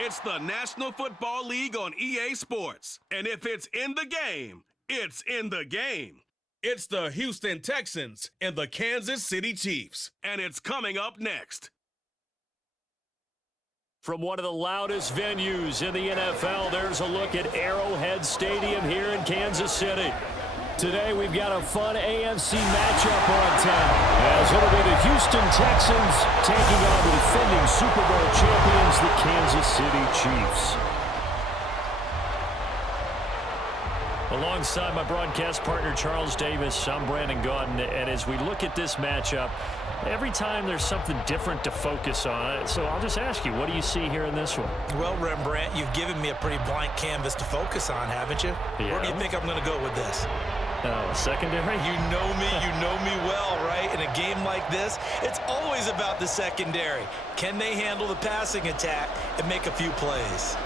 It's the National Football League on EA Sports. And if it's in the game, it's in the game. It's the Houston Texans and the Kansas City Chiefs. And it's coming up next. From one of the loudest venues in the NFL, there's a look at Arrowhead Stadium here in Kansas City. Today we've got a fun AFC matchup on tap, as it'll be the Houston Texans taking on the defending Super Bowl champions, the Kansas City Chiefs. Alongside my broadcast partner Charles Davis, I'm Brandon Gaudin, and as we look at this matchup, every time there's something different to focus on. So I'll just ask you, what do you see here in this one? Well, Rembrandt, you've given me a pretty blank canvas to focus on, haven't you? Yeah. Where do you think I'm going to go with this? Secondary? You know me well, right? In a game like this, it's always about the secondary. Can they handle the passing attack and make a few plays?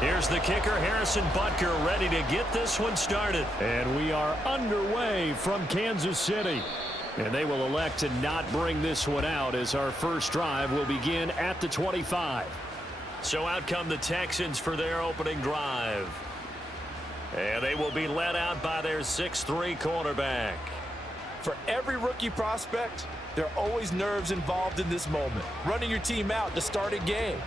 Here's the kicker, Harrison Butker, ready to get this one started. And we are underway from Kansas City. And they will elect to not bring this one out as our first drive will begin at the 25. So out come the Texans for their opening drive. And they will be led out by their 6'3" quarterback. For every rookie prospect, there are always nerves involved in this moment. Running your team out to start a game.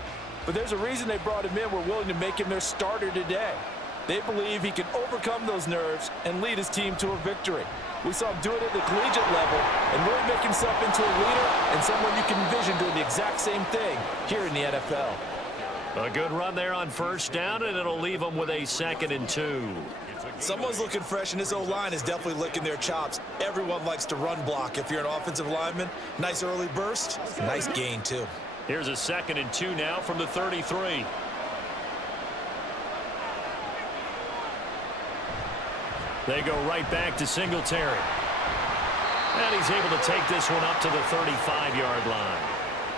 But there's a reason they brought him in. We're willing to make him their starter today. They believe he can overcome those nerves and lead his team to a victory. We saw him do it at the collegiate level and really make himself into a leader and someone you can envision doing the exact same thing here in the NFL. A good run there on first down, and it'll leave them with a 2nd and 2. Someone's looking fresh, and this O-line is definitely licking their chops. Everyone likes to run block. If you're an offensive lineman, nice early burst, nice gain too. Here's a 2nd and 2 now from the 33. They go right back to Singletary. And he's able to take this one up to the 35-yard line.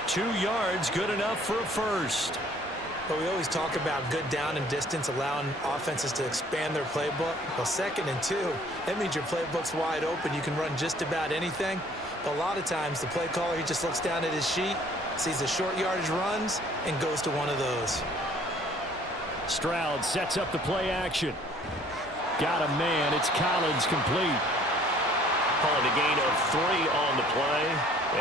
2 yards, good enough for a first. But we always talk about good down and distance, allowing offenses to expand their playbook. Well, 2nd and 2, that means your playbook's wide open. You can run just about anything. But a lot of times, the play caller, he just looks down at his sheet, sees the short yardage runs, and goes to one of those. Stroud sets up the play action. Got a man. It's Collins complete. Calling a gain of 3 on the play,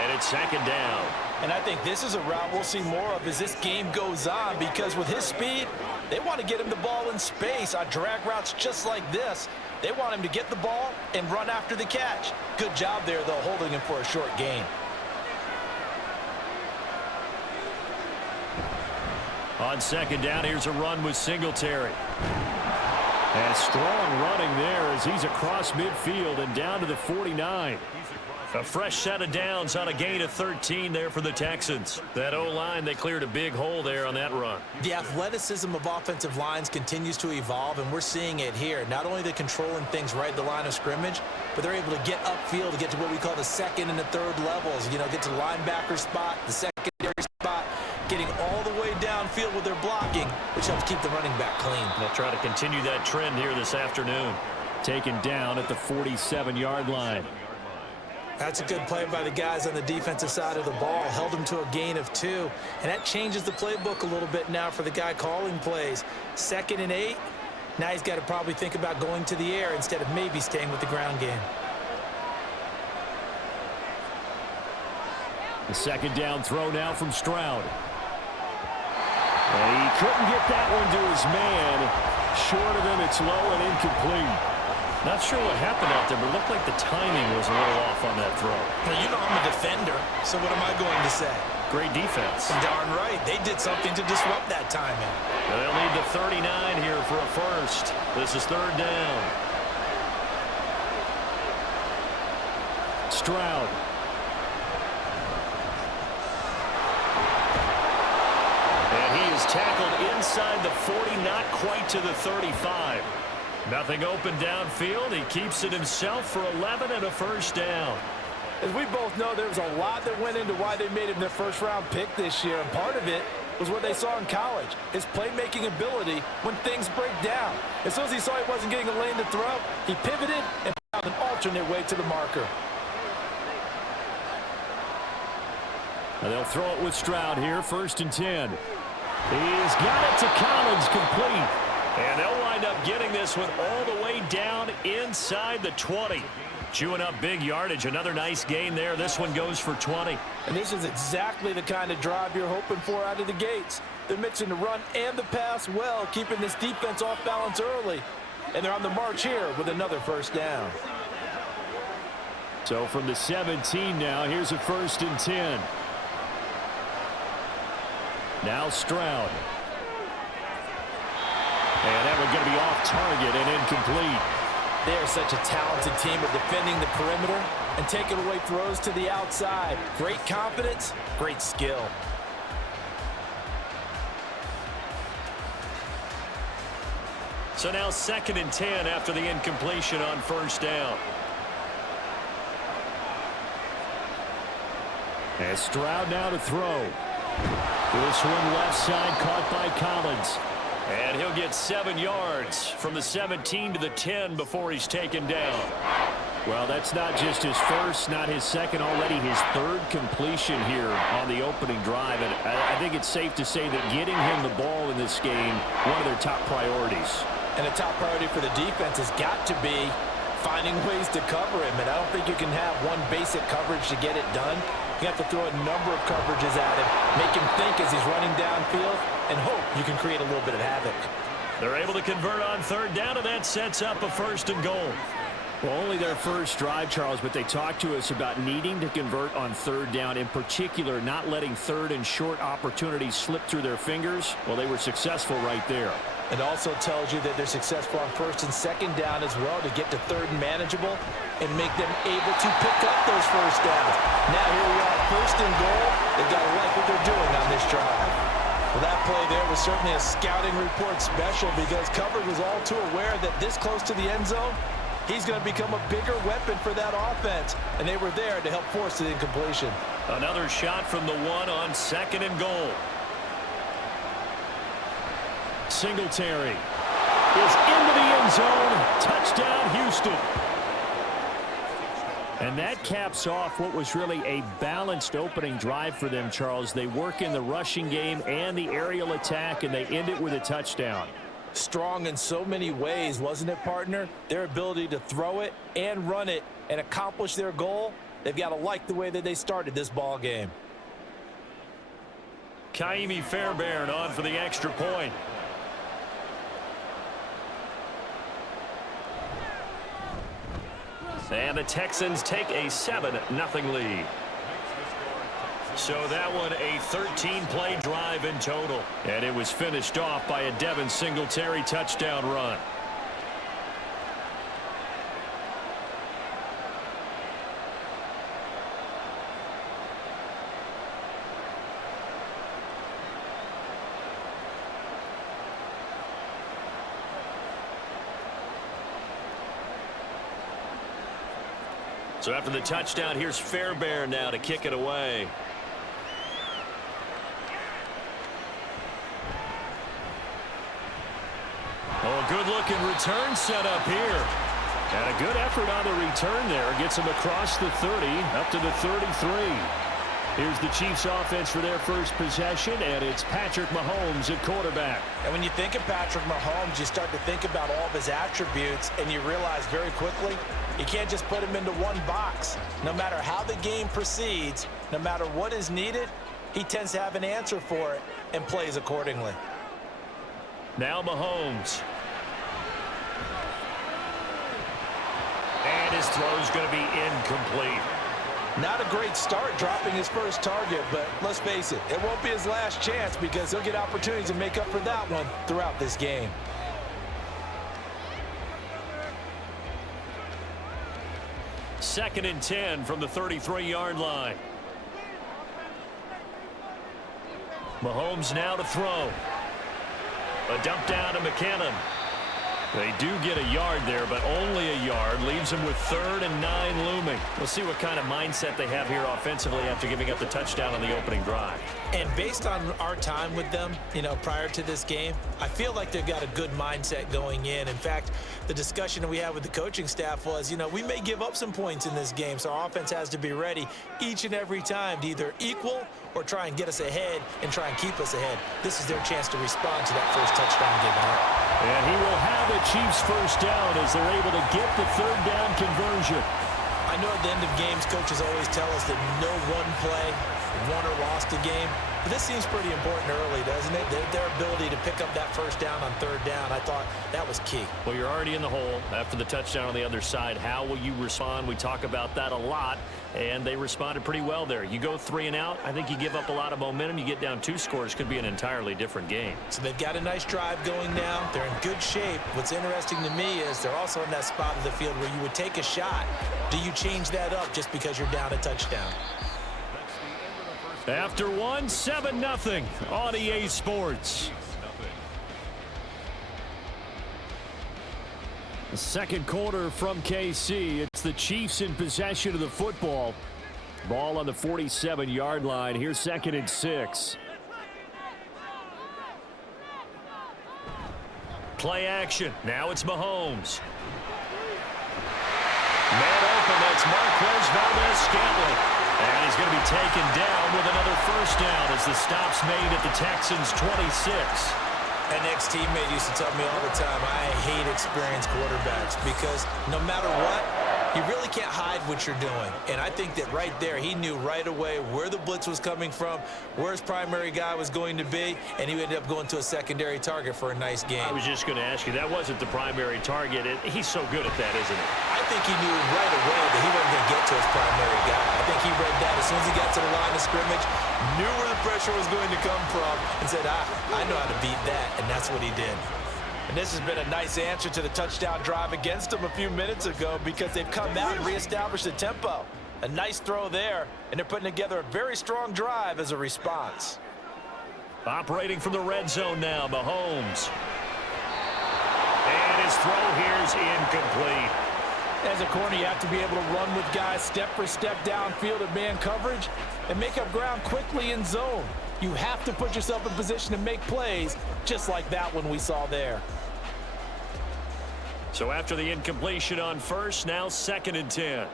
and it's 2nd down. And I think this is a route we'll see more of as this game goes on, because with his speed, they want to get him the ball in space on drag routes just like this. They want him to get the ball and run after the catch. Good job there, though, holding him for a short gain. On 2nd down, here's a run with Singletary. And strong running there as he's across midfield and down to the 49. A fresh set of downs on a gain of 13 there for the Texans. That O-line, they cleared a big hole there on that run. The athleticism of offensive lines continues to evolve, and we're seeing it here. Not only are they controlling things right at the line of scrimmage, but they're able to get upfield to get to what we call the 2nd and the 3rd levels. You know, get to the linebacker spot, the secondary spot, getting all the way downfield with their blocking, which helps keep the running back clean. They'll try to continue that trend here this afternoon. Taken down at the 47-yard line. That's a good play by the guys on the defensive side of the ball. Held them to a gain of 2. And that changes the playbook a little bit now for the guy calling plays. 2nd and 8. Now he's got to probably think about going to the air instead of maybe staying with the ground game. The 2nd down throw now from Stroud. And he couldn't get that one to his man. Short of him, it's low and incomplete. Not sure what happened out there, but it looked like the timing was a little off on that throw. Well, you know I'm a defender, so what am I going to say? Great defense. Darn right. They did something to disrupt that timing. And they'll need the 39 here for a first. This is 3rd down. Stroud. tackled inside the 40, not quite to the 35. Nothing open downfield. He keeps it himself for 11 and a first down. As we both know, there was a lot that went into why they made him their first-round pick this year, and part of it was what they saw in college, his playmaking ability when things break down. As soon as he saw he wasn't getting a lane to throw, he pivoted and found an alternate way to the marker. And they'll throw it with Stroud here, 1st and 10. He's got it to Collins, complete. And they'll wind up getting this one all the way down inside the 20. Chewing up big yardage. Another nice gain there. This one goes for 20. And this is exactly the kind of drive you're hoping for out of the gates. They're mixing the run and the pass well, keeping this defense off balance early. And they're on the march here with another first down. So from the 17 now, here's a 1st and 10. Now Stroud. And that one going to be off target and incomplete. They are such a talented team at defending the perimeter and taking away throws to the outside. Great confidence, great skill. So now 2nd and 10 after the incompletion on 1st down. And Stroud now to throw. This one left side caught by Collins. And he'll get 7 yards from the 17 to the 10 before he's taken down. Well, that's not just his first, not his second, already his 3rd completion here on the opening drive. And I think it's safe to say that getting him the ball in this game, one of their top priorities. And a top priority for the defense has got to be finding ways to cover him. And I don't think you can have one basic coverage to get it done. You have to throw a number of coverages at him, make him think as he's running downfield, and hope you can create a little bit of havoc. They're able to convert on 3rd down, and that sets up a 1st and goal. Well, only their first drive, Charles, but they talked to us about needing to convert on 3rd down, in particular not letting 3rd and short opportunities slip through their fingers. Well, they were successful right there. It also tells you that they're successful on 1st and 2nd down as well to get to 3rd and manageable and make them able to pick up those first downs. Now here we are, 1st and goal. They've got to like what they're doing on this drive. Well, that play there was certainly a scouting report special because Cover was all too aware that this close to the end zone, he's going to become a bigger weapon for that offense, and they were there to help force the incompletion. Another shot from the 1 on 2nd and goal. Singletary is into the end zone. Touchdown, Houston. And that caps off what was really a balanced opening drive for them, Charles. They work in the rushing game and the aerial attack, and they end it with a touchdown. Strong in so many ways, wasn't it, partner? Their ability to throw it and run it and accomplish their goal, they've got to like the way that they started this ball game. Kaimi Fairbairn on for the extra point. And the Texans take a 7-0 lead. So that one a 13-play drive in total. And it was finished off by a Devin Singletary touchdown run. So after the touchdown, here's Fairbairn now to kick it away. Oh, good-looking return set up here. And a good effort on the return there. Gets him across the 30, up to the 33. Here's the Chiefs offense for their first possession, and it's Patrick Mahomes at quarterback. And when you think of Patrick Mahomes, you start to think about all of his attributes, and you realize very quickly you can't just put him into one box. No matter how the game proceeds, no matter what is needed, he tends to have an answer for it and plays accordingly. Now Mahomes. And his throw's going to be incomplete. Not a great start dropping his first target, but let's face it, it won't be his last chance because he'll get opportunities to make up for that one throughout this game. Second and 10 from the 33-yard line. Mahomes now to throw. A dump down to McKinnon. They do get a yard there, but only a yard. Leaves them with 3rd and 9 looming. We'll see what kind of mindset they have here offensively after giving up the touchdown on the opening drive. And based on our time with them, prior to this game, I feel like they've got a good mindset going in. In fact, the discussion that we had with the coaching staff was, we may give up some points in this game, so our offense has to be ready each and every time to either equal or try and get us ahead and try and keep us ahead. This is their chance to respond to that first touchdown given up. And he will have a Chiefs first down as they're able to get the 3rd down conversion. I know at the end of games, coaches always tell us that no one play won or lost a game. But this seems pretty important early, doesn't it? Their ability to pick up that first down on 3rd down, I thought that was key. Well, you're already in the hole after the touchdown on the other side. How will you respond? We talk about that a lot, and they responded pretty well there. You go 3 and out, I think you give up a lot of momentum. You get down 2 scores, could be an entirely different game. So they've got a nice drive going now. They're in good shape. What's interesting to me is they're also in that spot of the field where you would take a shot. Do you change that up just because you're down a touchdown? After 1, 7-0 on EA Sports. The second quarter from KC. It's the Chiefs in possession of the football. Ball on the 47-yard line. Here's 2nd and 6. Play action. Now it's Mahomes. Man open. That's Marquez Valdez-Scantling. And he's going to be taken down with another first down as the stop's made at the Texans' 26. An ex-teammate used to tell me all the time, I hate experienced quarterbacks because no matter what, you really can't hide what you're doing. And I think that right there, he knew right away where the blitz was coming from, where his primary guy was going to be, and he ended up going to a secondary target for a nice game. I was just going to ask you, that wasn't the primary target. He's so good at that, isn't he? I think he knew right away that he wasn't going to get to his primary guy. I think he read that as soon as he got to the line of scrimmage, knew where the pressure was going to come from, and said, I know how to beat that, and that's what he did. And this has been a nice answer to the touchdown drive against them a few minutes ago because they've come out and reestablished the tempo. A nice throw there, and they're putting together a very strong drive as a response. Operating from the red zone now, Mahomes. And his throw here's incomplete. As a corner, you have to be able to run with guys step for step downfield at man coverage and make up ground quickly in zone. You have to put yourself in position to make plays just like that one we saw there. So after the incompletion on first, now 2nd and 10.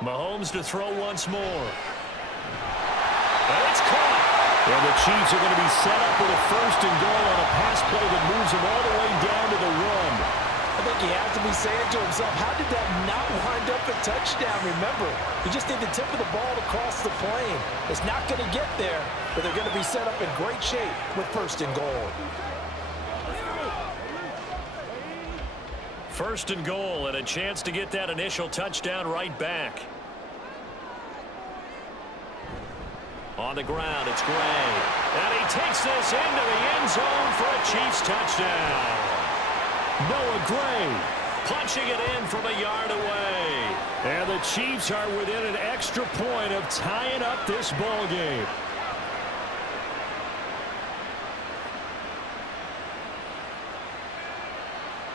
Mahomes to throw once more. And it's caught. And the Chiefs are going to be set up with a 1st and goal on a pass play that moves them all the way down to the run. I think he has to be saying to himself, how did that not wind up a touchdown? Remember, you just need the tip of the ball to cross the plane. It's not going to get there, but they're going to be set up in great shape with 1st and goal. 1st and goal and a chance to get that initial touchdown right back. On the ground, it's Gray. And he takes this into the end zone for a Chiefs touchdown. Noah Gray punching it in from a yard away. And the Chiefs are within an extra point of tying up this ball game.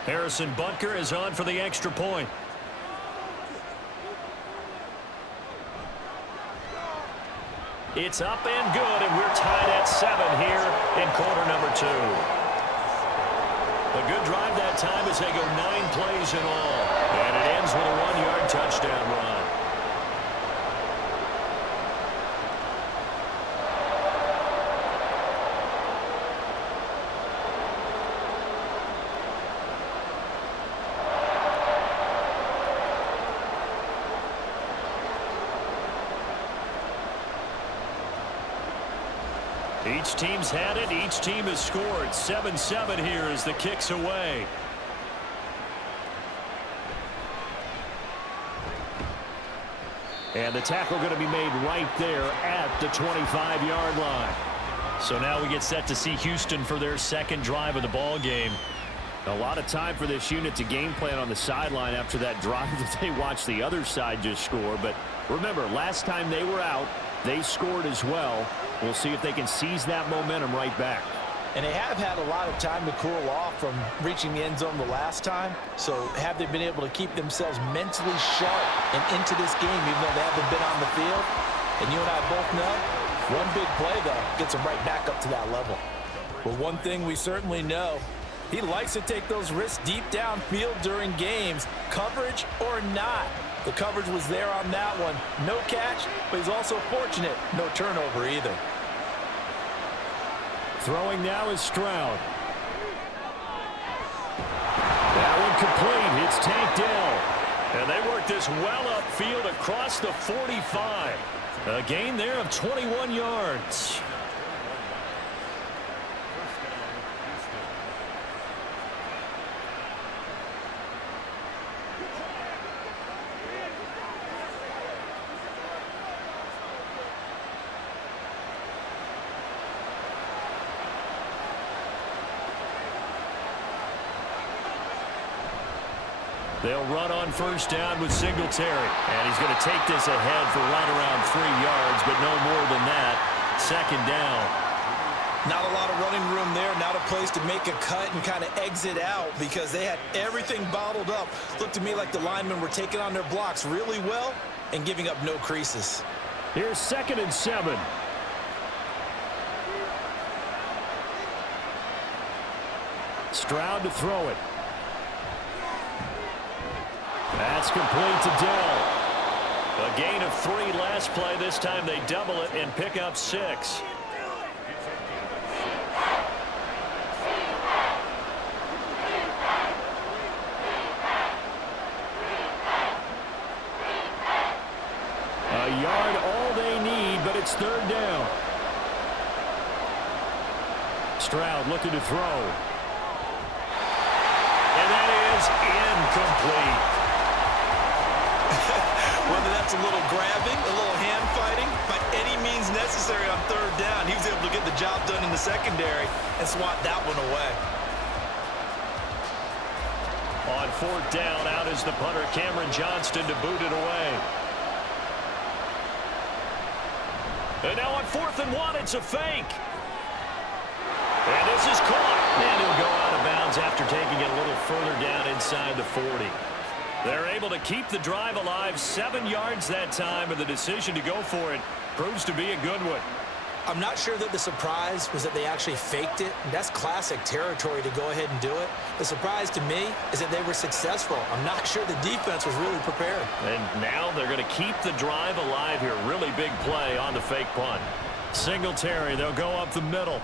Harrison Butker is on for the extra point. It's up and good, and we're tied at 7 here in quarter number 2. A good drive that time as they go 9 plays in all. And it ends with a 1-yard touchdown run. Each team's had it. Each team has scored. 7-7 here as the kick's away. And the tackle going to be made right there at the 25-yard line. So now we get set to see Houston for their second drive of the ball game. A lot of time for this unit to game plan on the sideline after that drive that they watched the other side just score. But remember, last time they were out, they scored as well. We'll see if they can seize that momentum right back. And they have had a lot of time to cool off from reaching the end zone the last time. So have they been able to keep themselves mentally sharp and into this game, even though they haven't been on the field? And you and I both know, one big play, though, gets them right back up to that level. Well, one thing we certainly know, he likes to take those risks deep downfield during games, coverage or not. The coverage was there on that one. No catch, but he's also fortunate. No turnover either. Throwing now is Stroud. That one complete. It's Tank Dell. And they work this well upfield across the 45. A gain there of 21 yards. They'll run on first down with Singletary. And he's going to take this ahead for right around 3 yards, but no more than that. Second down. Not a lot of running room there. Not a place to make a cut and kind of exit out because they had everything bottled up. Looked to me like the linemen were taking on their blocks really well and giving up no creases. Here's 2nd and 7. Stroud to throw it. That's complete to Dell. A gain of 3 last play. This time they double it and pick up 6. A yard all they need, but it's 3rd down. Stroud looking to throw. And that is incomplete. Whether that's a little grabbing, a little hand fighting, by any means necessary on 3rd down, he was able to get the job done in the secondary and swat that one away. On 4th down, out is the punter, Cameron Johnston, to boot it away. And now on 4th and 1, it's a fake. And this is caught. And he'll go out of bounds after taking it a little further down inside the 40. They're able to keep the drive alive, 7 yards that time, and the decision to go for it proves to be a good one. I'm not sure that the surprise was that they actually faked it. That's classic territory to go ahead and do it. The surprise to me is that they were successful. I'm not sure the defense was really prepared. And now they're going to keep the drive alive here. Really big play on the fake punt. Singletary, they'll go up the middle.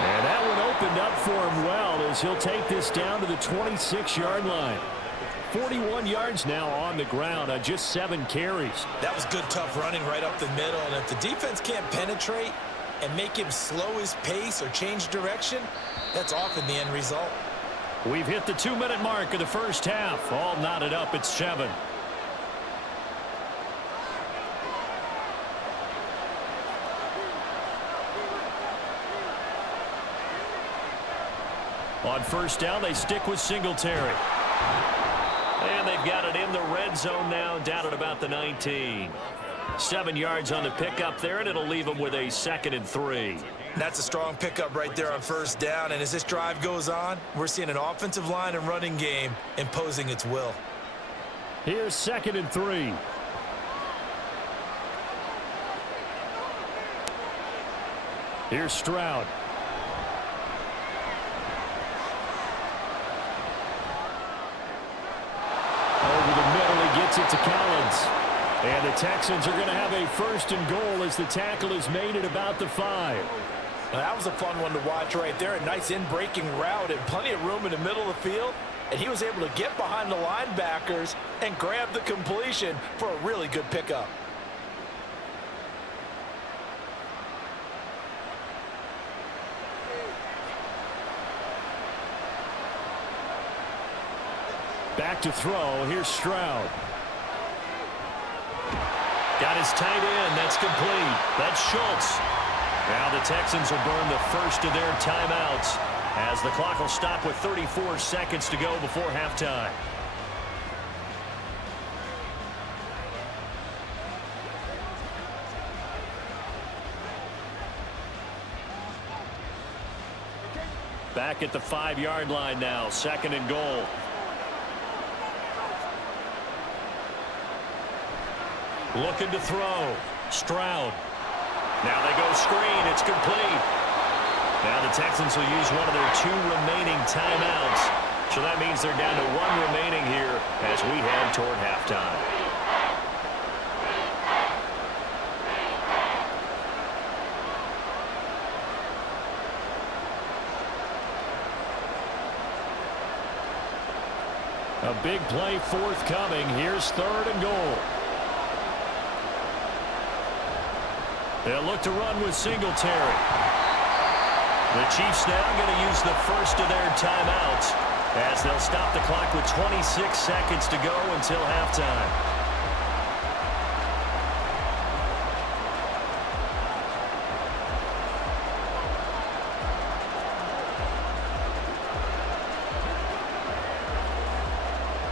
And that one opened up for him well as he'll take this down to the 26-yard line. 41 yards now on the ground on just 7 carries. That was good, tough running right up the middle. And if the defense can't penetrate and make him slow his pace or change direction, that's often the end result. We've hit the 2-minute mark of the first half. All knotted up at 7. On first down, they stick with Singletary. And they've got it in the red zone now, down at about the 19. 7 yards on the pickup there, and it'll leave them with a 2nd and 3. That's a strong pickup right there on first down. And as this drive goes on, we're seeing an offensive line and running game imposing its will. Here's 2nd and 3. Here's Stroud. Over the middle, he gets it to Collins. And the Texans are going to have a 1st and goal as the tackle is made at about the 5. Now, that was a fun one to watch right there. A nice in-breaking route and plenty of room in the middle of the field. And he was able to get behind the linebackers and grab the completion for a really good pickup. Back to throw. Here's Stroud. Got his tight end. That's complete. That's Schultz. Now the Texans will burn the first of their timeouts as the clock will stop with 34 seconds to go before halftime. Back at the 5-yard line now, 2nd and goal. Looking to throw. Stroud. Now they go screen. It's complete. Now the Texans will use one of their 2 remaining timeouts. So that means they're down to 1 remaining here as we head toward halftime. A big play forthcoming. Here's 3rd and goal. They'll look to run with Singletary. The Chiefs now going to use the first of their timeouts as they'll stop the clock with 26 seconds to go until halftime.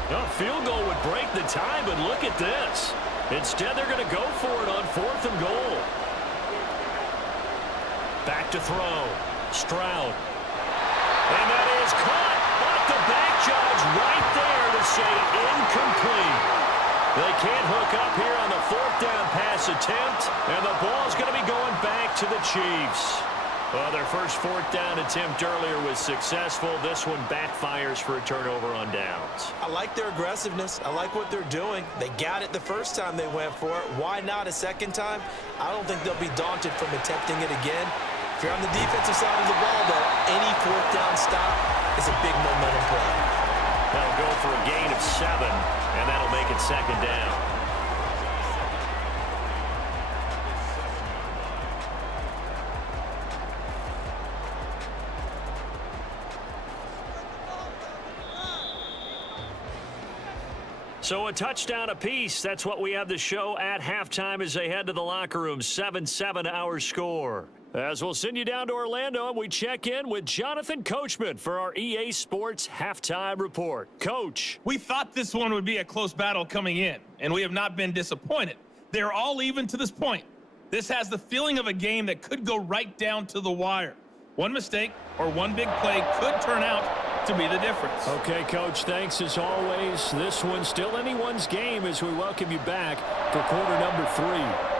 A field goal would break the tie, but look at this. Instead, they're going to go for it on 4th and goal. Back to throw. Stroud. And that is caught. But the back judge right there to say incomplete. They can't hook up here on the 4th down pass attempt. And the ball is going to be going back to the Chiefs. Well, their first 4th down attempt earlier was successful. This one backfires for a turnover on downs. I like their aggressiveness. I like what they're doing. They got it the first time they went for it. Why not a second time? I don't think they'll be daunted from attempting it again. If you're on the defensive side of the ball, though, any 4th down stop is a big momentum play. That'll go for a gain of 7, and that'll make it 2nd down. So a touchdown apiece. That's what we have to show at halftime as they head to the locker room. 7-7 our score. As we'll send you down to Orlando, and we check in with Jonathan Coachman for our EA Sports Halftime Report. Coach. We thought this one would be a close battle coming in, and we have not been disappointed. They're all even to this point. This has the feeling of a game that could go right down to the wire. One mistake or one big play could turn out to be the difference. Okay, Coach, thanks as always. This one's still anyone's game as we welcome you back for quarter number 3.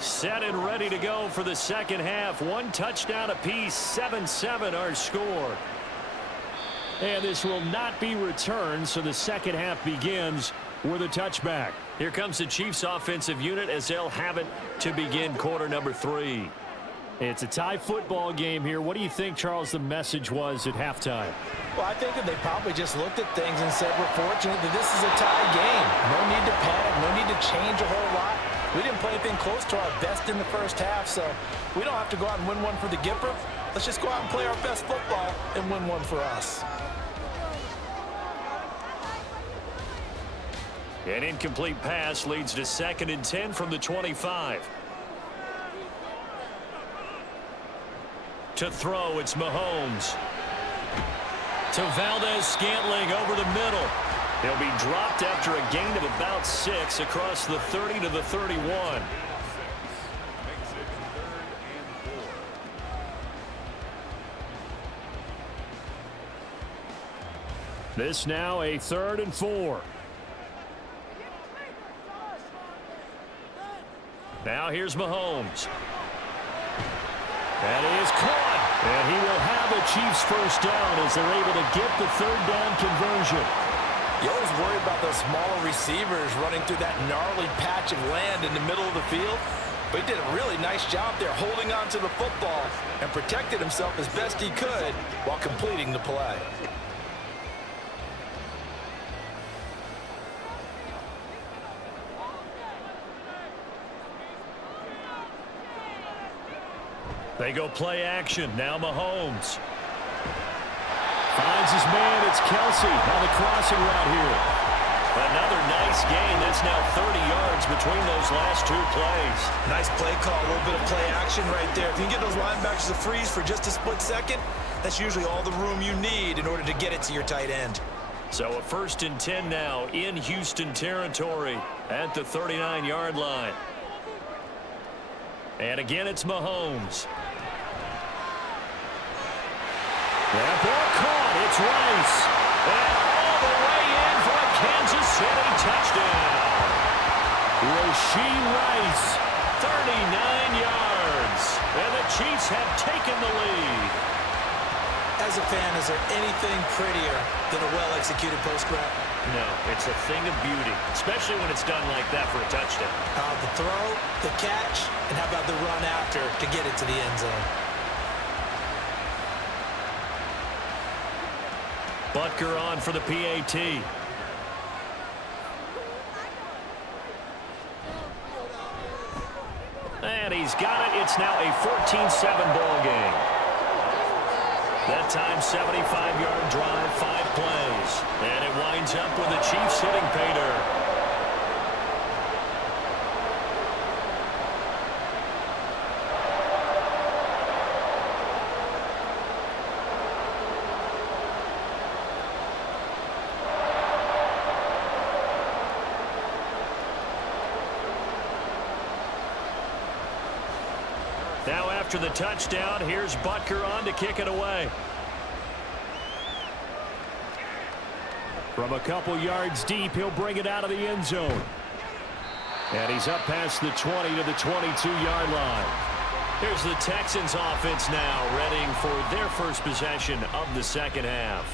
Set and ready to go for the second half. 1 touchdown apiece, 7-7 our score. And this will not be returned, so the second half begins with a touchback. Here comes the Chiefs offensive unit as they'll have it to begin quarter number 3. It's a tie football game here. What do you think, Charles, the message was at halftime? Well, I think that they probably just looked at things and said, we're fortunate that this is a tie game. No need to panic, no need to change a whole lot. We didn't play anything close to our best in the first half, so we don't have to go out and win one for the Gipper. Let's just go out and play our best football and win one for us. An incomplete pass leads to 2nd and 10 from the 25. To throw, it's Mahomes. To Valdez-Scantling over the middle. He'll be dropped after a gain of about 6 across the 30 to the 31. This now a 3rd and 4. Now here's Mahomes. That is caught. And he will have a Chiefs first down as they're able to get the 3rd down conversion. You always worry about those smaller receivers running through that gnarly patch of land in the middle of the field. But he did a really nice job there holding on to the football and protected himself as best he could while completing the play. They go play action. Now Mahomes. Finds his man. It's Kelsey on the crossing route here. Another nice gain. That's now 30 yards between those last two plays. Nice play call. A little bit of play action right there. If you can get those linebackers to freeze for just a split second, that's usually all the room you need in order to get it to your tight end. So a 1st and 10 now in Houston territory at the 39-yard line. And again, it's Mahomes. That ball caught. It's Rice. And all the way in for a Kansas City touchdown. Rashee Rice, 39 yards. And the Chiefs have taken the lead. As a fan, is there anything prettier than a well-executed post route? No, it's a thing of beauty, especially when it's done like that for a touchdown. The throw, the catch, and how about the run after to get it to the end zone? Butker on for the PAT. And he's got it. It's now a 14-7 ball game. That time, 75-yard drive, 5 plays. And it winds up with the Chiefs hitting pay dirt. Now after the touchdown, here's Butker on to kick it away. From a couple yards deep, he'll bring it out of the end zone. And he's up past the 20 to the 22-yard line. Here's the Texans offense now, readying for their first possession of the second half.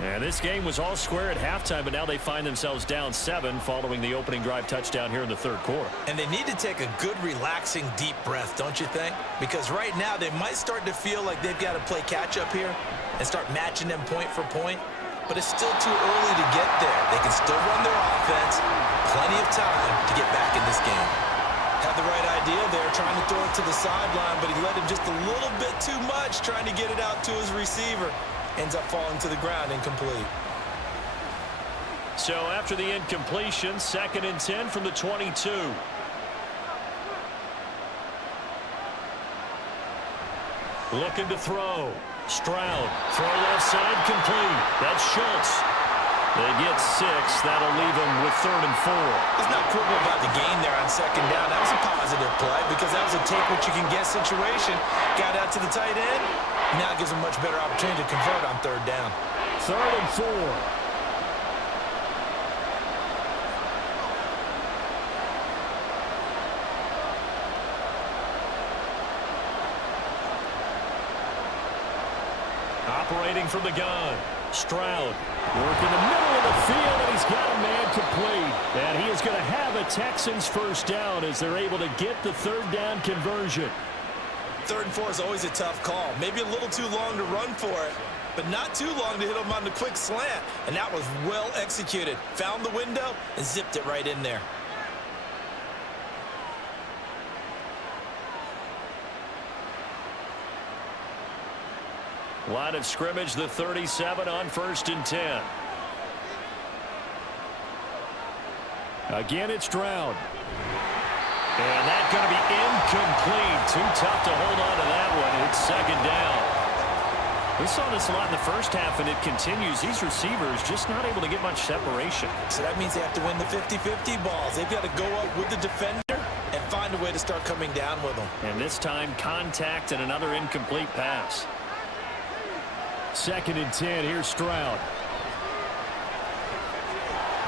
And this game was all square at halftime, but now they find themselves down 7 following the opening drive touchdown here in the third quarter. And they need to take a good, relaxing, deep breath, don't you think? Because right now they might start to feel like they've got to play catch-up here and start matching them point for point. But it's still too early to get there. They can still run their offense. Plenty of time to get back in this game. Had the right idea there, trying to throw it to the sideline, but he let him just a little bit too much, trying to get it out to his receiver. Ends up falling to the ground, incomplete. So after the incompletion, 2nd and 10 from the 22. Looking to throw. Stroud. Throw left side, complete. That's Schultz. They get 6. That'll leave them with 3rd and 4. It's not quibble about the gain there on 2nd down. That was a positive play because that was a take what you can get situation. Got out to the tight end. Now it gives them much better opportunity to convert on 3rd down. 3rd and 4. Operating from the gun. Stroud. Work in the middle of the field, and he's got a man complete. And he is going to have a Texans first down as they're able to get the 3rd down conversion. 3rd and 4 is always a tough call. Maybe a little too long to run for it, but not too long to hit him on the quick slant. And that was well executed. Found the window and zipped it right in there. Line of scrimmage, the 37 on 1st and 10. Again, it's Stroud. And that's going to be incomplete. Too tough to hold on to that one. It's 2nd down. We saw this a lot in the first half, and it continues. These receivers just not able to get much separation. So that means they have to win the 50-50 balls. They've got to go up with the defender and find a way to start coming down with them. And this time, contact and another incomplete pass. 2nd and 10. Here's Stroud.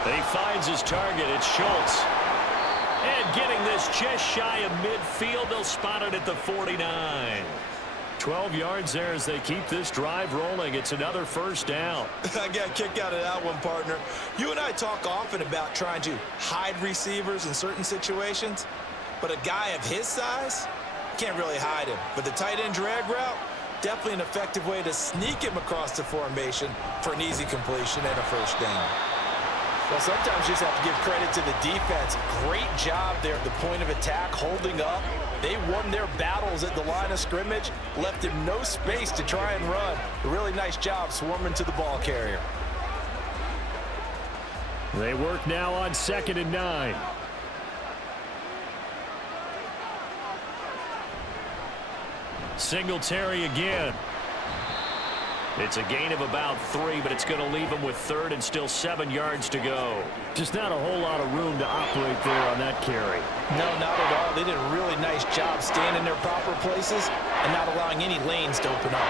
And he finds his target. It's Schultz. And getting this just shy of midfield. They'll spot it at the 49. 12 yards there as they keep this drive rolling. It's another 1st down. I got a kick out of that one, partner. You and I talk often about trying to hide receivers in certain situations, but a guy of his size, can't really hide him. But the tight end drag route, definitely an effective way to sneak him across the formation for an easy completion and a 1st down. Well, sometimes you just have to give credit to the defense. Great job there at the point of attack, holding up, They won their battles at the line of scrimmage, left him no space to try and run. A really nice job swarming to the ball carrier. They work now on 2nd and 9. Singletary again. It's a gain of about 3, but it's going to leave him with 3rd and still 7 yards to go. Just not a whole lot of room to operate there on that carry. No, not at all. They did a really nice job staying in their proper places and not allowing any lanes to open up.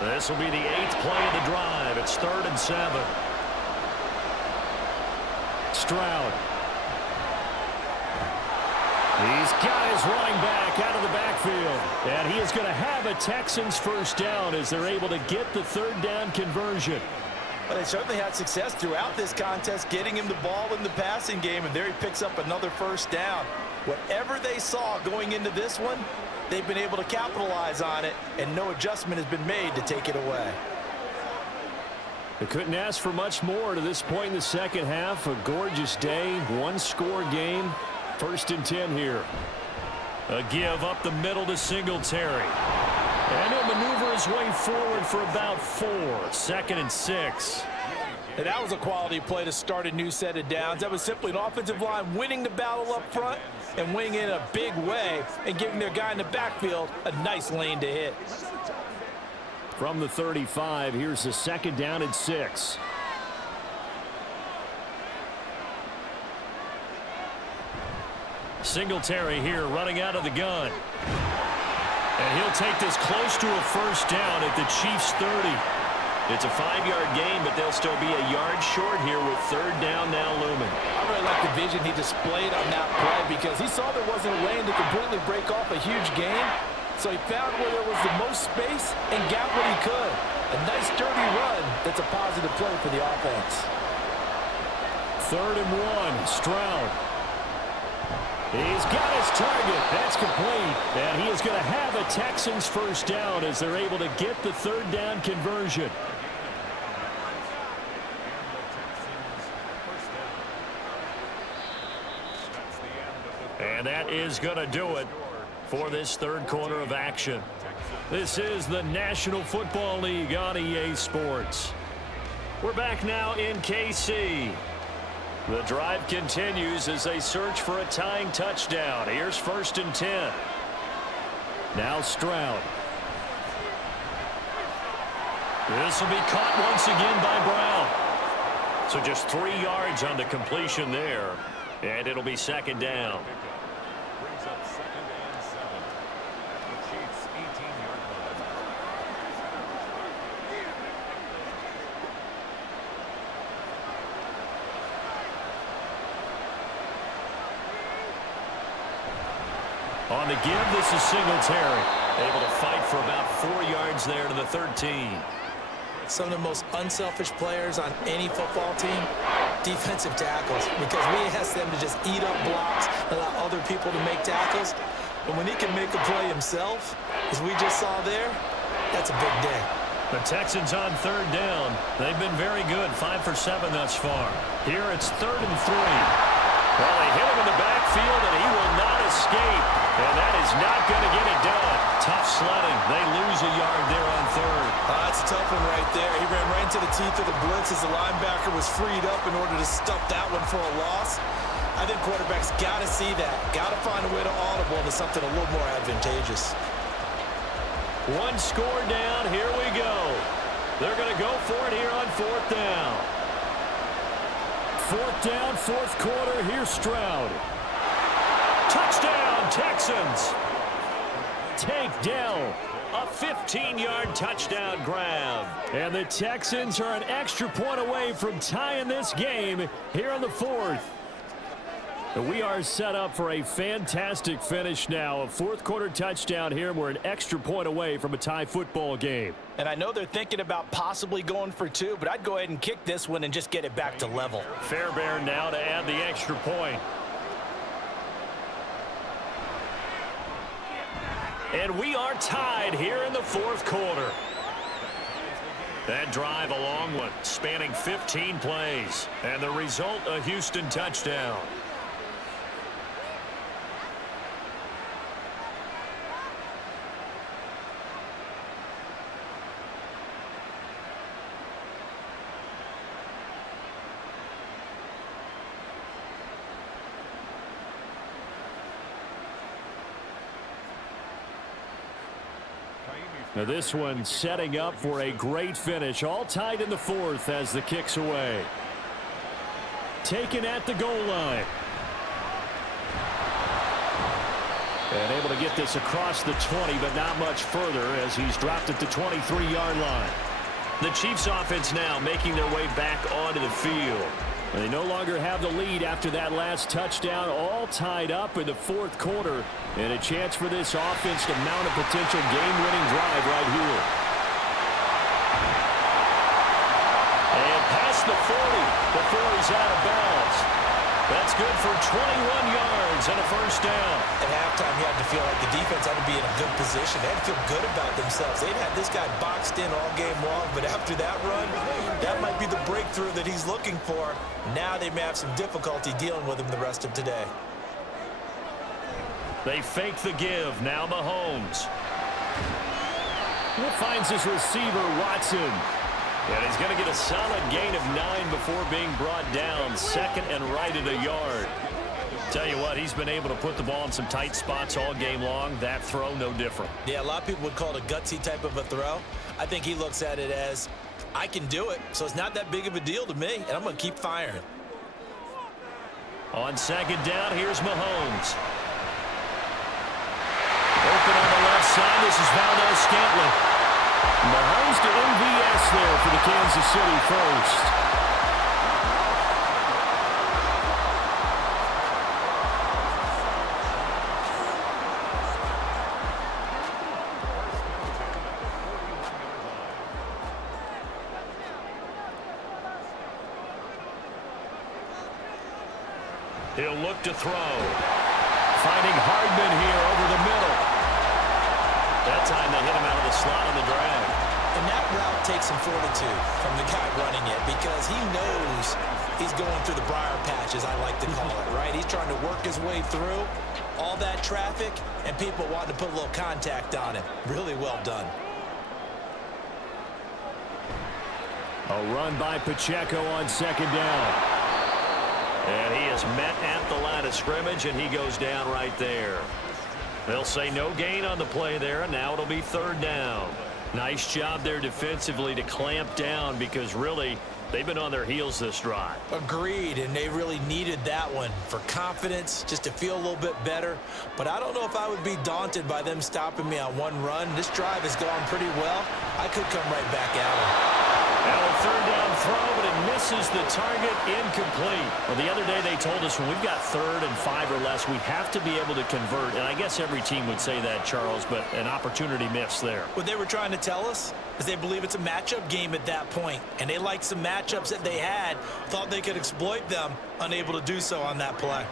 This will be the 8th play of the drive. It's 3rd and 7. Stroud. He's got his running back out of the backfield. And he is going to have a Texans first down as they're able to get the 3rd down conversion. Well, they certainly had success throughout this contest, getting him the ball in the passing game, and there he picks up another first down. Whatever they saw going into this one, they've been able to capitalize on it, and no adjustment has been made to take it away. They couldn't ask for much more to this point in the second half. A gorgeous day, one-score game. 1st and 10 here. A give up the middle to Singletary. And he'll maneuver his way forward for about 4. 2nd and 6. And that was a quality play to start a new set of downs. That was simply an offensive line winning the battle up front and winning it in a big way and giving their guy in the backfield a nice lane to hit. From the 35, here's the 2nd down and 6. Singletary here running out of the gun. And he'll take this close to a first down at the Chiefs' 30. It's a 5-yard gain, but they'll still be a yard short here with 3rd down now looming. I really like the vision he displayed on that play because he saw there wasn't a lane to completely break off a huge gain. So he found where there was the most space and got what he could. A nice dirty run that's a positive play for the offense. 3rd and 1, Stroud. He's got his target. That's complete. And he is going to have a Texans first down as they're able to get the 3rd down conversion. And that is going to do it for this 3rd quarter of action. This is the National Football League on EA Sports. We're back now in KC. The drive continues as they search for a tying touchdown. Here's 1st and 10. Now Stroud. This will be caught once again by Brown. So just 3 yards on the completion there. And it'll be 2nd down. On the give, this is Singletary. Able to fight for about 4 yards there to the 13. Some of the most unselfish players on any football team, defensive tackles, because we ask them to just eat up blocks, allow other people to make tackles. But when he can make a play himself, as we just saw there, that's a big day. The Texans on 3rd down. They've been very good, 5 for 7 thus far. Here it's 3rd and 3. Well, they hit him in the backfield, and he will not escape. And that is not going to get it done. Tough sledding. They lose a yard there on 3rd. That's a tough one right there. He ran right into the teeth of the blitz as the linebacker was freed up in order to stuff that one for a loss. I think quarterbacks got to see that. Got to find a way to audible into something a little more advantageous. 1 score down. Here we go. They're going to go for it here on 4th down. 4th down, 4th quarter. Here's Stroud. Touchdown, Texans. Tank Dell. A 15-yard touchdown grab. And the Texans are an extra point away from tying this game here in the 4th. We are set up for a fantastic finish now. A 4th quarter touchdown here. We're an extra point away from a tie football game. And I know they're thinking about possibly going for 2, but I'd go ahead and kick this one and just get it back to level. Fairbairn now to add the extra point. And we are tied here in the 4th quarter. That drive a long one, spanning 15 plays. And the result, a Houston touchdown. Now this one setting up for a great finish. All tied in the fourth as the kick's away. Taken at the goal line. And able to get this across the 20, but not much further as he's dropped at the 23-yard line. The Chiefs offense now making their way back onto the field. They no longer have the lead after that last touchdown, all tied up in the fourth quarter, and a chance for this offense to mount a potential game-winning drive right here. And past the 40 before he's out of bounds. That's good for 21 yards and a first down. At halftime, you had to feel like the defense had to be in a good position. They had to feel good about themselves. They'd had this guy boxed in all game long, but after that run, that might be the breakthrough that he's looking for. Now they may have some difficulty dealing with him the rest of today. They fake the give. Now Mahomes. Finds his receiver, Watson. And he's going to get a solid gain of 9 before being brought down. Second and right at a yard. Tell you what, he's been able to put the ball in some tight spots all game long. That throw, no different. Yeah, a lot of people would call it a gutsy type of a throw. I think he looks at it as, I can do it, so it's not that big of a deal to me, and I'm going to keep firing. On second down, here's Mahomes. Open on the left side, this is Valdez-Scantling. Mahomes to MVS there for the Kansas City first. He'll look to throw. Finding Hardman here over the middle. That time they hit him out of the slot on the drag. And that route takes some fortitude from the guy running it because he knows he's going through the briar patch, as I like to call it, right? He's trying to work his way through all that traffic and people wanting to put a little contact on him. Really well done. A run by Pacheco on second down. And he is met at the line of scrimmage, and he goes down right there. They'll say no gain on the play there, and now it'll be third down. Nice job there defensively to clamp down because really they've been on their heels this drive. Agreed, and they really needed that one for confidence, just to feel a little bit better. But I don't know if I would be daunted by them stopping me on one run. This drive has gone pretty well. I could come right back at them. Now a third down throw, but it misses the target, incomplete. Well, the other day they told us when we've got 3rd and 5 or less, we have to be able to convert. And I guess every team would say that, Charles, but an opportunity missed there. What they were trying to tell us is they believe it's a matchup game at that point, and they liked some matchups that they had, thought they could exploit them, unable to do so on that play.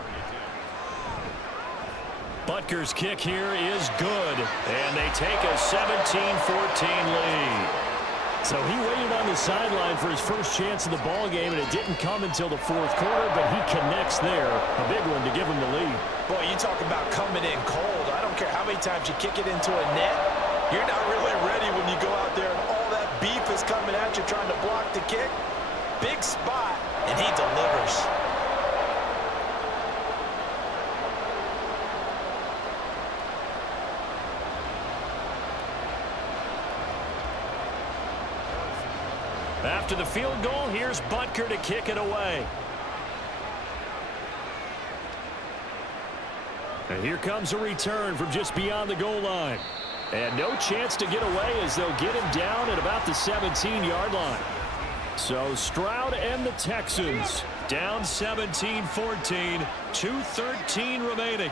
Butker's kick here is good, and they take a 17-14 lead. So he waited on the sideline for his first chance of the ball game, and it didn't come until the fourth quarter, but he connects there. A big one to give him the lead. Boy, you talk about coming in cold. I don't care how many times you kick it into a net. You're not really ready when you go out there and all that beef is coming at you trying to block the kick. Big spot, and he delivers. After the field goal, here's Butker to kick it away. And here comes a return from just beyond the goal line. And no chance to get away as they'll get him down at about the 17-yard line. So Stroud and the Texans down 17-14, 2:13 remaining.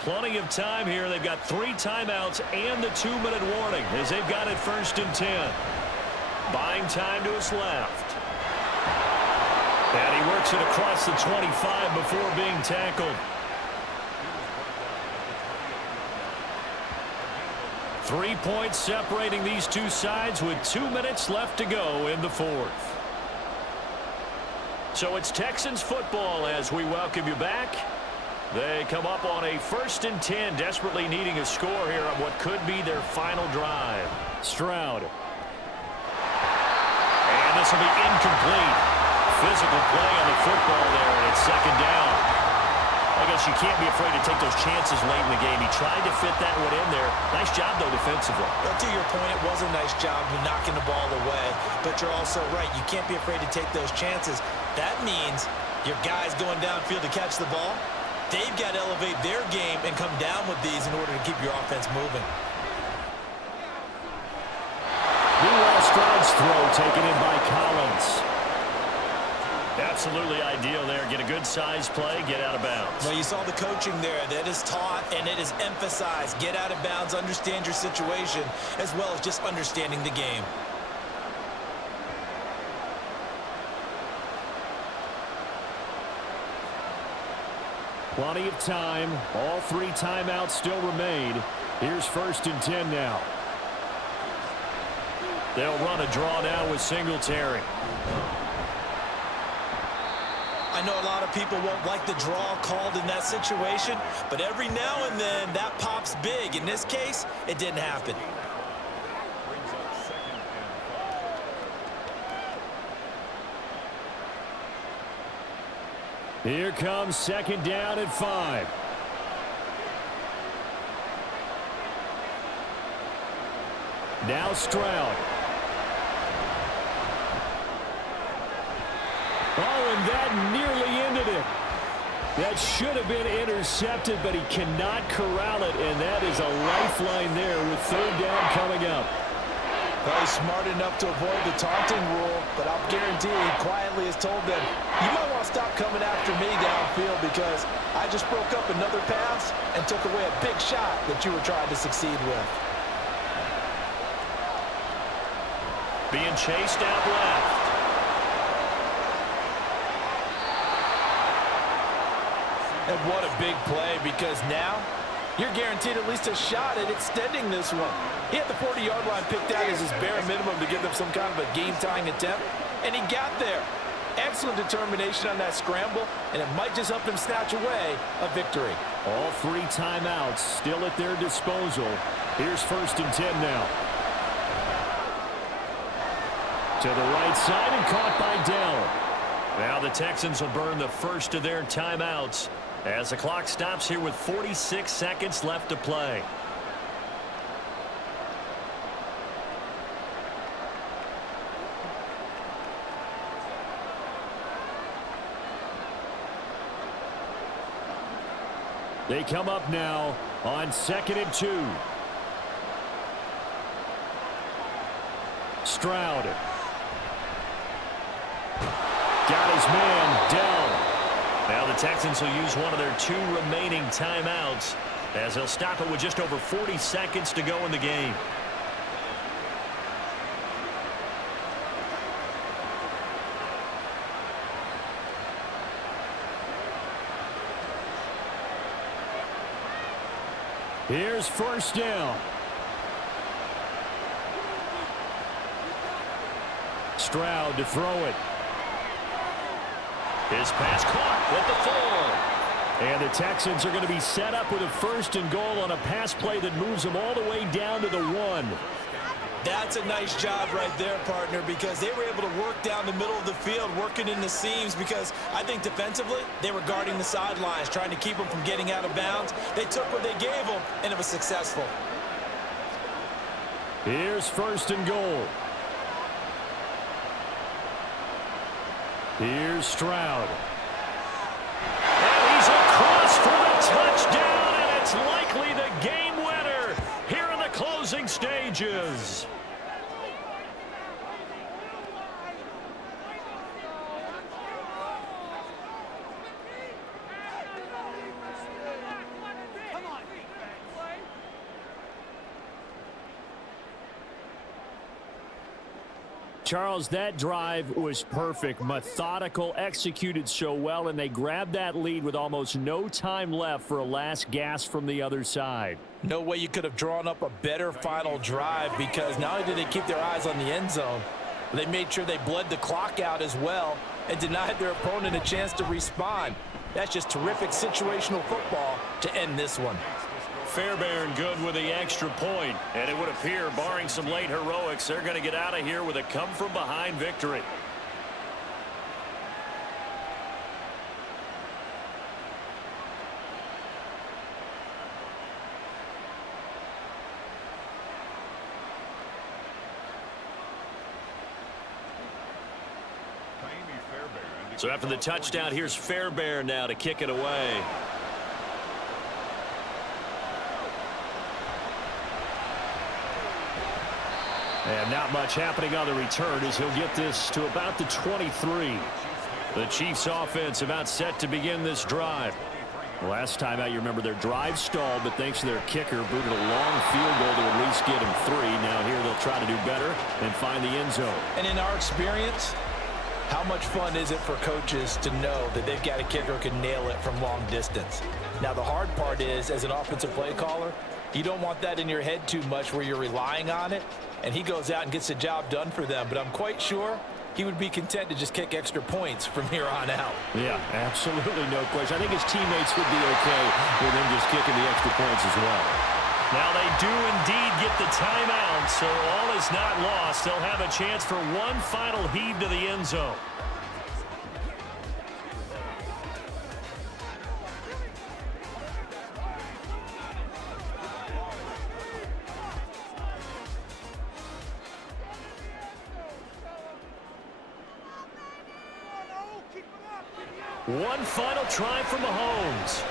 Plenty of time here. They've got 3 timeouts and the 2-minute warning as they've got it 1st and 10. Buying time to his left. And he works it across the 25 before being tackled. 3 points separating these two sides with 2 minutes left to go in the fourth. So it's Texans football as we welcome you back. They come up on a 1st and 10, desperately needing a score here on what could be their final drive. Stroud. And this will be incomplete. Physical play on the football there, and it's 2nd down. I guess you can't be afraid to take those chances late in the game. He tried to fit that one in there. Nice job, though, defensively. But to your point, it was a nice job of knocking the ball away. But you're also right. You can't be afraid to take those chances. That means your guys going downfield to catch the ball, they've got to elevate their game and come down with these in order to keep your offense moving. Meanwhile, Stroud's throw taken in by Collins. Absolutely ideal there. Get a good size play, get out of bounds. Well, you saw the coaching there. That is taught and it is emphasized. Get out of bounds, understand your situation, as well as just understanding the game. Plenty of time. All 3 timeouts still remain. Here's 1st and 10 now. They'll run a draw now with Singletary. I know a lot of people won't like the draw called in that situation, but every now and then that pops big. In this case, it didn't happen. Here comes 2nd down and 5. Now Stroud. Oh, and that nearly ended it. That should have been intercepted, but he cannot corral it, and that is a lifeline there with 3rd down coming up. Well, he's smart enough to avoid the taunting rule, but I'll guarantee he quietly has told them, you might want to stop coming after me downfield because I just broke up another pass and took away a big shot that you were trying to succeed with. Being chased out left. And what a big play, because now you're guaranteed at least a shot at extending this one. He had the 40-yard line picked out as his bare minimum to give them some kind of a game-tying attempt, and he got there. Excellent determination on that scramble, and it might just help them snatch away a victory. All 3 timeouts still at their disposal. Here's 1st and 10 now. To the right side and caught by Dell. Now the Texans will burn the first of their timeouts as the clock stops here with 46 seconds left to play. They come up now on 2nd and 2. Stroud. Got his man, Dell. Now the Texans will use one of their 2 remaining timeouts as they'll stop it with just over 40 seconds to go in the game. Here's 1st down. Stroud to throw it. His pass caught with the 4. And the Texans are going to be set up with a 1st and goal on a pass play that moves them all the way down to the 1. That's a nice job right there, partner, because they were able to work down the middle of the field, working in the seams, because I think defensively they were guarding the sidelines, trying to keep them from getting out of bounds. They took what they gave them, and it was successful. Here's 1st and goal. Here's Stroud. And he's across for the touchdown, and it's likely the game winner here in the closing stages. Charles, that drive was perfect, methodical, executed so well, and they grabbed that lead with almost no time left for a last gasp from the other side. No way you could have drawn up a better final drive, because not only did they keep their eyes on the end zone, but they made sure they bled the clock out as well and denied their opponent a chance to respond. That's just terrific situational football to end this one. Fairbairn good with the extra point, and it would appear, barring some late heroics, they're going to get out of here with a come-from-behind victory. So after the touchdown, here's Fairbairn now to kick it away. And not much happening on the return as he'll get this to about the 23. The Chiefs offense about set to begin this drive. Last time out, you remember their drive stalled, but thanks to their kicker, booted a long field goal to at least get him 3. Now here they'll try to do better and find the end zone. And in our experience, how much fun is it for coaches to know that they've got a kicker who can nail it from long distance? Now, the hard part is, as an offensive play caller, you don't want that in your head too much where you're relying on it, and he goes out and gets the job done for them. But I'm quite sure he would be content to just kick extra points from here on out. Yeah, absolutely no question. I think his teammates would be okay with him just kicking the extra points as well. Now they do indeed get the timeout, so all is not lost. They'll have a chance for one final heave to the end zone. One final try from Mahomes.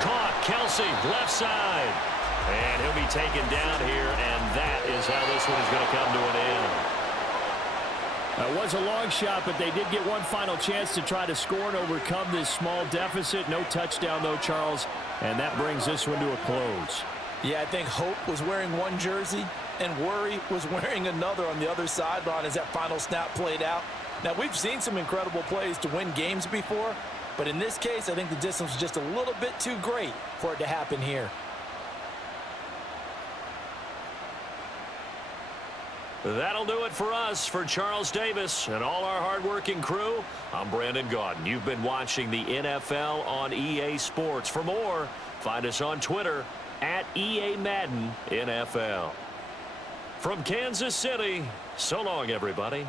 Caught, Kelsey, left side. And he'll be taken down here, and that is how this one is going to come to an end. That was a long shot, but they did get one final chance to try to score and overcome this small deficit. No touchdown, though, Charles, and that brings this one to a close. Yeah, I think Hope was wearing one jersey, and Worry was wearing another on the other sideline as that final snap played out. Now, we've seen some incredible plays to win games before, but in this case, I think the distance was just a little bit too great for it to happen here. That'll do it for us. For Charles Davis and all our hardworking crew, I'm Brandon Gaudin. You've been watching the NFL on EA Sports. For more, find us on Twitter at EA Madden NFL. From Kansas City, so long, everybody.